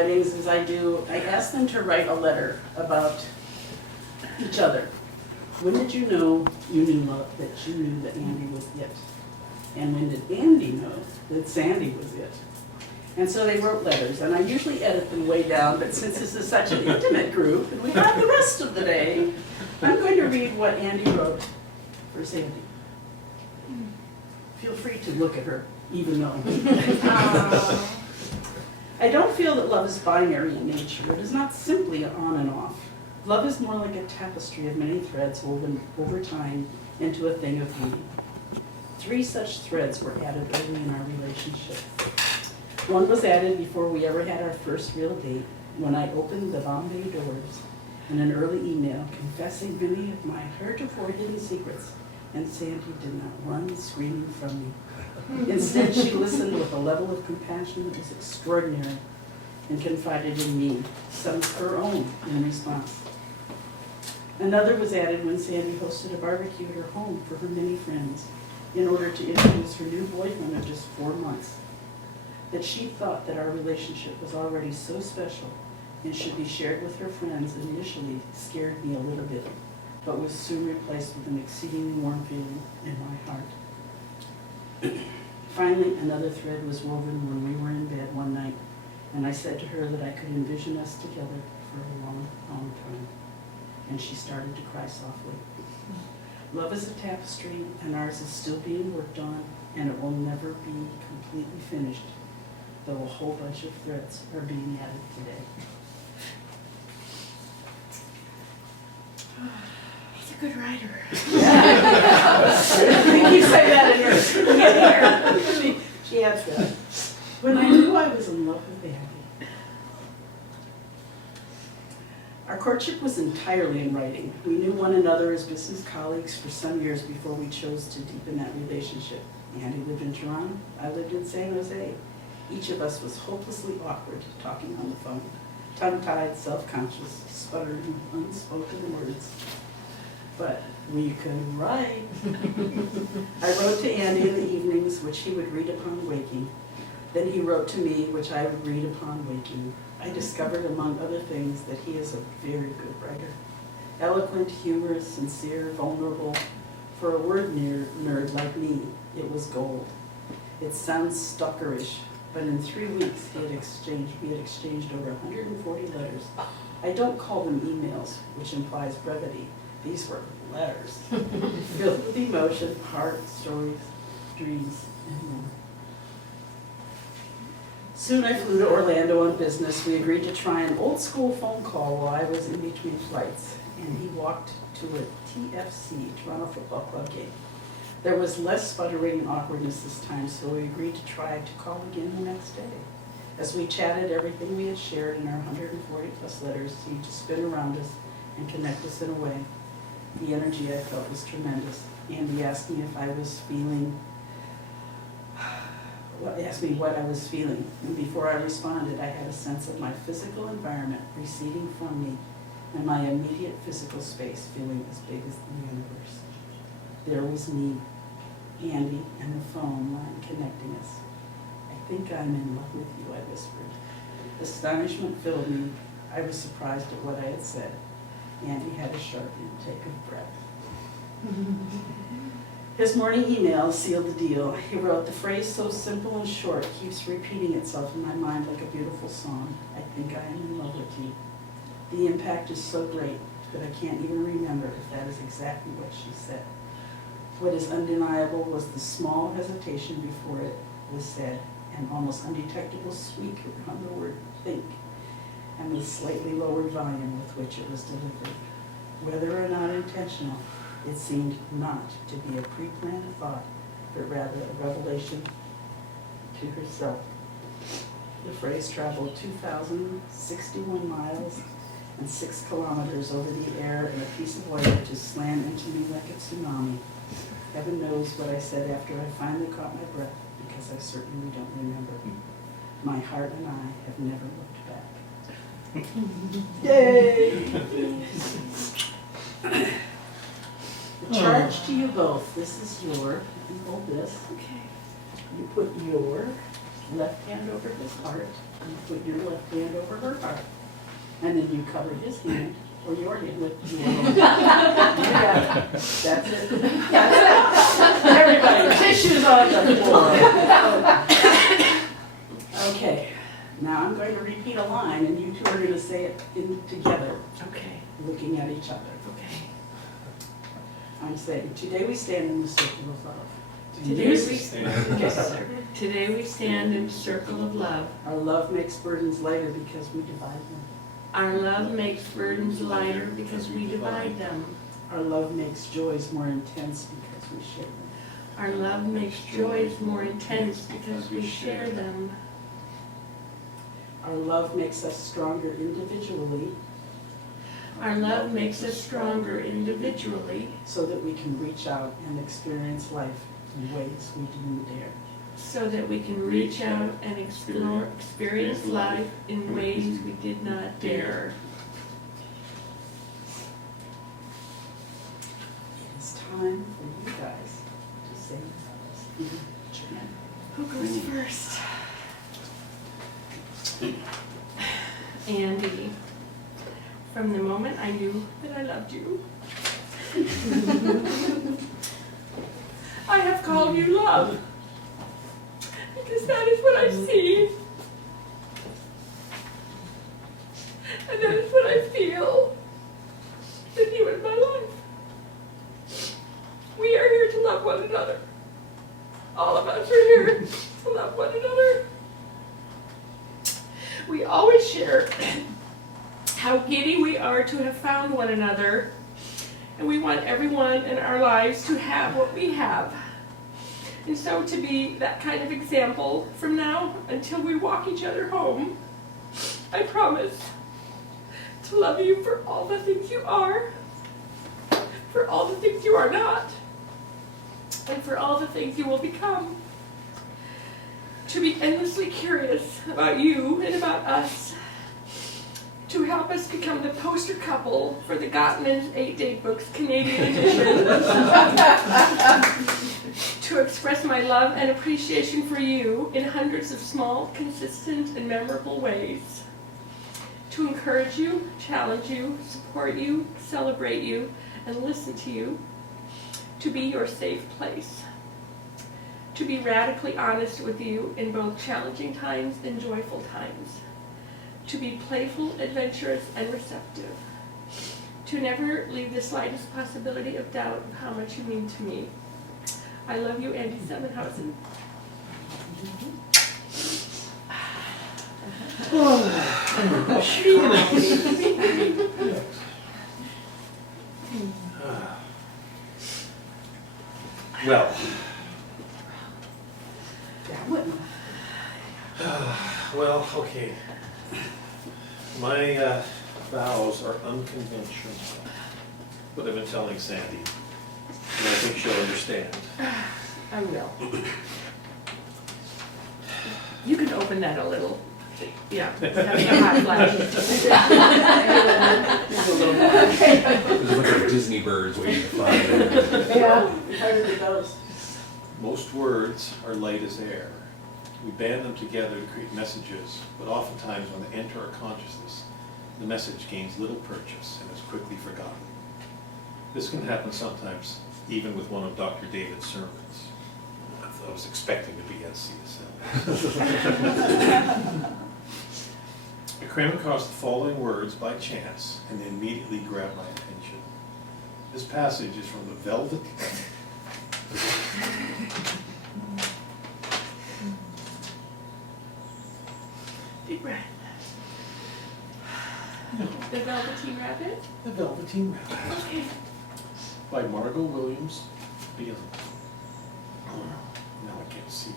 weddings is I ask them to write a letter about each other. When did you know you knew that Andy was it? And when did Andy know that Sandy was it? And so they wrote letters, and I usually edit them way down, but since this is such an intimate group, and we have the rest of the day, I'm going to read what Andy wrote for Sandy. Feel free to look at her, even though. I don't feel that love is binary in nature. It is not simply on and off. Love is more like a tapestry of many threads woven over time into a thing of beauty. 3 such threads were added early in our relationship. One was added before we ever had our first real date, when I opened the Bombay doors in an early email confessing many of my heretofore hidden secrets, and Sandy did not run screaming from me. Instead, she listened with a level of compassion that was extraordinary and confided in me, some of her own in response. Another was added when Sandy hosted a barbecue at her home for her many friends in order to introduce her new boyfriend of just 4 months. That she thought that our relationship was already so special and should be shared with her friends initially scared me a little bit, but was soon replaced with an exceedingly warm feeling in my heart. Finally, another thread was woven when we were in bed one night, and I said to her that I could envision us together for a long, long time. And she started to cry softly. Love is a tapestry, and ours is still being worked on, and it will never be completely finished, though a whole bunch of threads are being added today. He's a good writer. You say that in yours. She adds that. When I knew I was in love with Andy. Our courtship was entirely in writing. We knew one another as business colleagues for some years before we chose to deepen that relationship. Andy lived in Toronto, I lived in San Jose. Each of us was hopelessly awkward talking on the phone, tongue-tied, self-conscious, sputtering unspoken words. But we could write. I wrote to Andy in the evenings, which he would read upon waking. Then he wrote to me, which I would read upon waking. I discovered, among other things, that he is a very good writer. Eloquent, humorous, sincere, vulnerable. For a word nerd like me, it was gold. It sounds stalkerish, but in 3 weeks we had exchanged over 140 letters. I don't call them emails, which implies brevity. These were letters, filled with emotion, heart, stories, dreams, and more. Soon I flew to Orlando on business. We agreed to try an old school phone call while I was in between flights, and he walked to a TFC, Toronto Football Club game. There was less sputtering and awkwardness this time, so we agreed to try to call again the next day. As we chatted, everything we had shared in our 140 plus letters seemed to spin around us and connect us in a way. The energy I felt was tremendous. Andy asked me if I was feeling, asked me what I was feeling, and before I responded, I had a sense of my physical environment receding from me and my immediate physical space feeling as big as the universe. There was me, Andy, and the phone line connecting us. I think I'm in love with you, I whispered. Astonishment filled me. I was surprised at what I had said. Andy had a sharp intake of breath. His morning email sealed the deal. He wrote, "The phrase so simple and short keeps repeating itself in my mind like a beautiful song. I think I am in love with you. The impact is so great that I can't even remember if that is exactly what she said. What is undeniable was the small hesitation before it was said, an almost undetectable squeak on the word think, and the slightly lowered volume with which it was delivered. Whether or not intentional, it seemed not to be a pre-planned thought, but rather a revelation to herself. The phrase traveled 2,061 miles and 6 kilometers over the air in a piece of wire to slam into me like a tsunami. Heaven knows what I said after I finally caught my breath, because I certainly don't remember. My heart and I have never looked back." Yay! The charge to you both. This is your, you hold this. Okay. You put your left hand over his heart, and put your left hand over her heart. And then you cover his hand, or your hand with your own. Yeah, that's it. That's it. Everybody, tissues on the floor. Okay, now I'm going to repeat a line, and you two are going to say it together, Okay. looking at each other. Okay. I'm saying, today we stand in the circle of love. Today You we stand together. Today we stand in a circle of love. Our love makes burdens lighter because we divide them. Our love makes burdens lighter because we divide them. Our love makes joys more intense because we share them. Our love makes joys more intense because we share them. Our love makes us stronger individually Our love makes us stronger individually so that we can reach out and experience life in ways we didn't dare. so that we can reach out and experience life in ways we did not dare. It is time for you guys to say Jan. Who goes first? Andy, from the moment I knew that I loved you, I have called you love, because that is what I see, and that is what I feel with you in my life. We are here to love one another. All of us are here to love one another. We always share how giddy we are to have found one another, and we want everyone in our lives to have what we have. And so to be that kind of example from now until we walk each other home, I promise to love you for all the things you are, for all the things you are not, and for all the things you will become. To be endlessly curious about you and about us, to help us become the poster couple for the Gottman's 8-Date Books Canadian edition, to express my love and appreciation for you in hundreds of small, consistent, and memorable ways, to encourage you, challenge you, support you, celebrate you, and listen to you, to be your safe place, to be radically honest with you in both challenging times and joyful times, to be playful, adventurous, and receptive, to never leave the slightest possibility of doubt of how much you mean to me. I love you, Andy Zvenhuizen. Well, well, okay. My vows are unconventional, but I've been telling Sandy, and I think she'll understand. I will. You can open that a little. Yeah, having a hot flash. There's like a Disney birds waiting to fly there. Yeah, how did it go? Most words are light as air. We band them together to create messages, but oftentimes when they enter our consciousness, the message gains little purchase and is quickly forgotten. This can happen sometimes even with one of Dr. David's sermons. I was expecting to be at CSL. I came across the following words by chance, and they immediately grabbed my attention. This passage is from the Velvet. Deep breath. No, The Velveteen Rabbit? the Velveteen Rabbit Okay. by Margot Williams Beale. Now I can't see.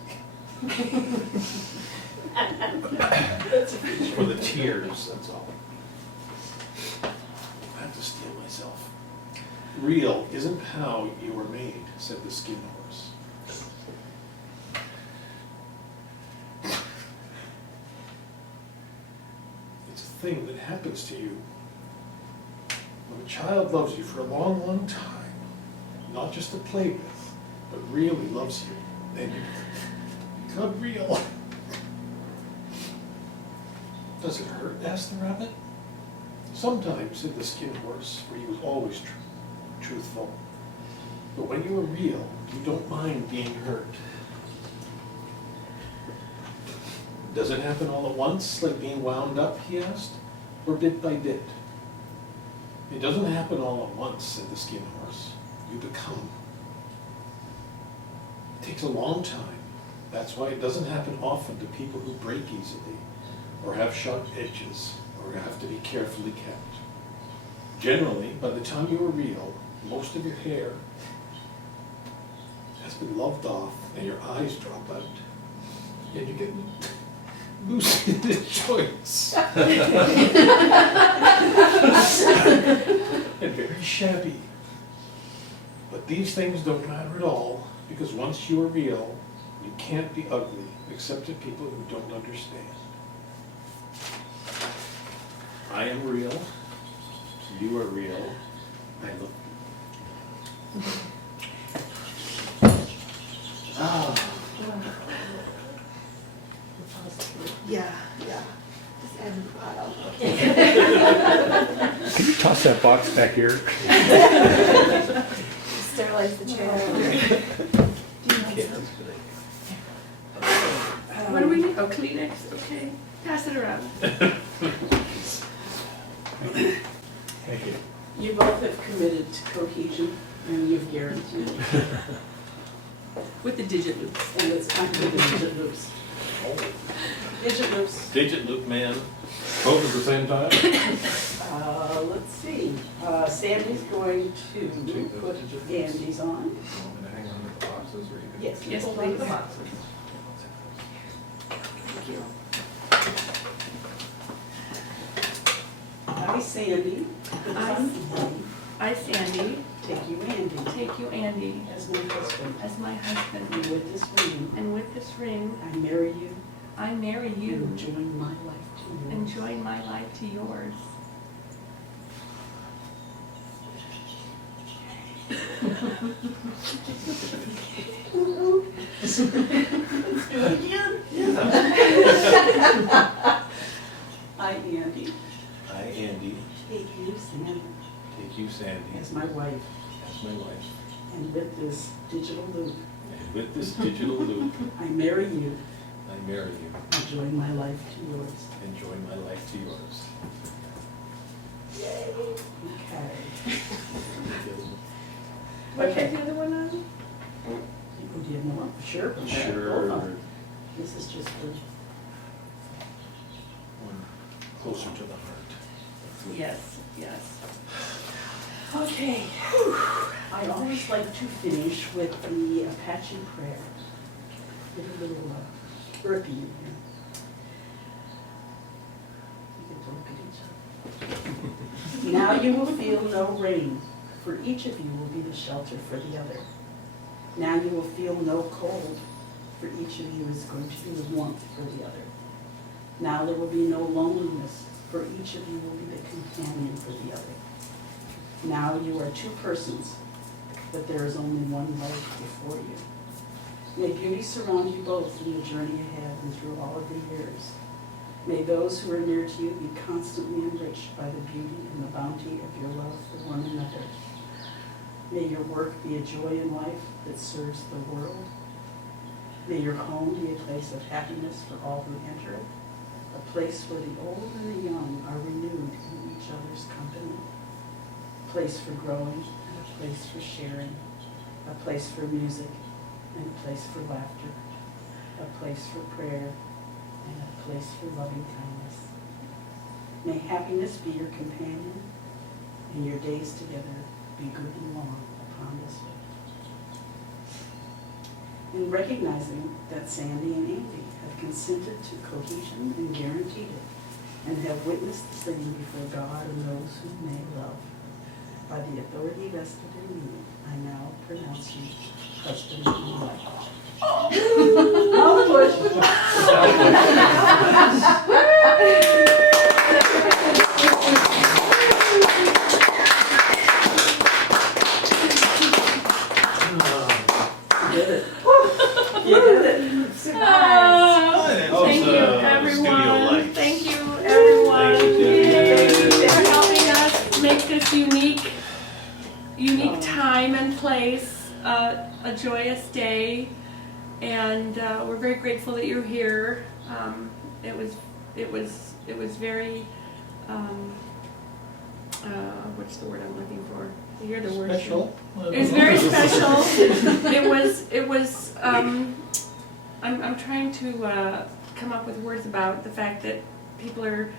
For the tears, that's all. I have to steel myself. Real isn't how you were made, said the skin horse. It's a thing that happens to you when a child loves you for a long, long time, not just to play with, but really loves you, then you become real. Does it hurt? Asked the rabbit. Sometimes, said the Skin Horse, for he was always truthful. But when you are real, you don't mind being hurt. Does it happen all at once, like being wound up, he asked, or bit by bit? It doesn't happen all at once, said the Skin Horse. You become. It takes a long time. That's why it doesn't happen often to people who break easily, or have sharp edges, or have to be carefully kept. Generally, by the time you are real, most of your hair has been loved off and your eyes drop out, and you get loose in the joints. And very shabby. But these things don't matter at all, because once you are real, you can't be ugly, except to people who don't understand. I am real, you are real, I look. Ah. Yeah. Just add the bottle. Can you toss that box back here? Sterilize the chair. What do we need? Oh, Kleenex, okay. Pass it around. Thank you. You both have committed to cohesion, and you've guaranteed it. With the digit loops. And it's time for the digit loops. Digit loops. Digit loop man. Both at the same time? Let's see. Sandy's going to put Andy's on. I'm gonna hang on with the boxes, or you can? Yes, Yes, hold on please. to the boxes. Thank you. I, Sandy, put I- on Andy, I, Sandy, take you, Andy, take you, Andy, as my husband. as my husband, And with this ring, and with this ring, I marry you I marry you and join my life to yours. and join my life to yours. Let's do it again. I, Andy, I, Andy, take you, Sandy, take you, Sandy, as my wife, as my wife. and with this digital loop, And with this digital loop, I marry you I marry you and join my life to yours. and join my life to yours. Okay. What Okay. is the other one on? Do you have more? Sure. Both of Sure. them. This is just the, One closer to the heart. Yes, yes. okay. I always like to finish with the Apache prayer. Give a little burpee in here. You get to look at each other. Now you will feel no rain, for each of you will be the shelter for the other. Now you will feel no cold, for each of you is going to be the warmth for the other. Now there will be no loneliness, for each of you will be the companion for the other. Now you are two persons, but there is only one life before you. May beauty surround you both in the journey ahead and through all of the years. May those who are near to you be constantly enriched by the beauty and the bounty of your love for one another. May your work be a joy in life that serves the world. May your home be a place of happiness for all who enter it, a place where the old and the young are renewed in each other's company, a place for growing and a place for sharing, a place for music and a place for laughter, a place for prayer and a place for loving kindness. May happiness be your companion and your days together be good and long upon this earth. In recognizing that Sandy and Andy have consented to cohesion and guaranteed it, and have witnessed the same before God and those whom they love, by the authority vested in me, I now pronounce you husband and wife. I'll push. You did it. You did it. Oh, Oh, thank it's, you, studio everyone. lights. Thank you, everyone. place, a joyous day, and we're very grateful that you're here. It was very, what's the word I'm looking for? You're the word. Special. It was very special. It was, I'm trying to come up with words about the fact that people are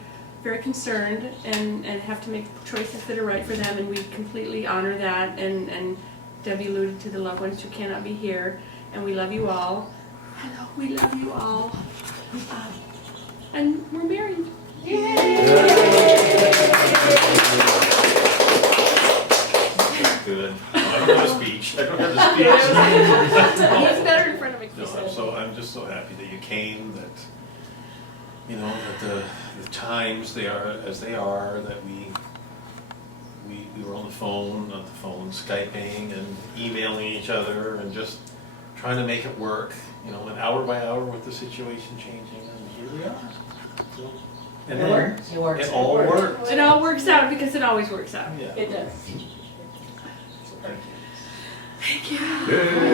very concerned and have to make choices that are right for them, and we completely honor that, and Debbie alluded to the loved ones who cannot be here, and we love you all. Hello, we love you all. And we're married. Good. I don't have a speech. I don't have a speech. He's better in front of a No, I'm just so happy that you came, that, you know, that the times they are as they are, that we were on the phone, Skyping and emailing each other and just trying to make it work, you know, and hour by hour with the situation changing, and here we are. So, and It works. it all works. It all works out because it always works out. Yeah. It does. So thank you. Thank you. Yay.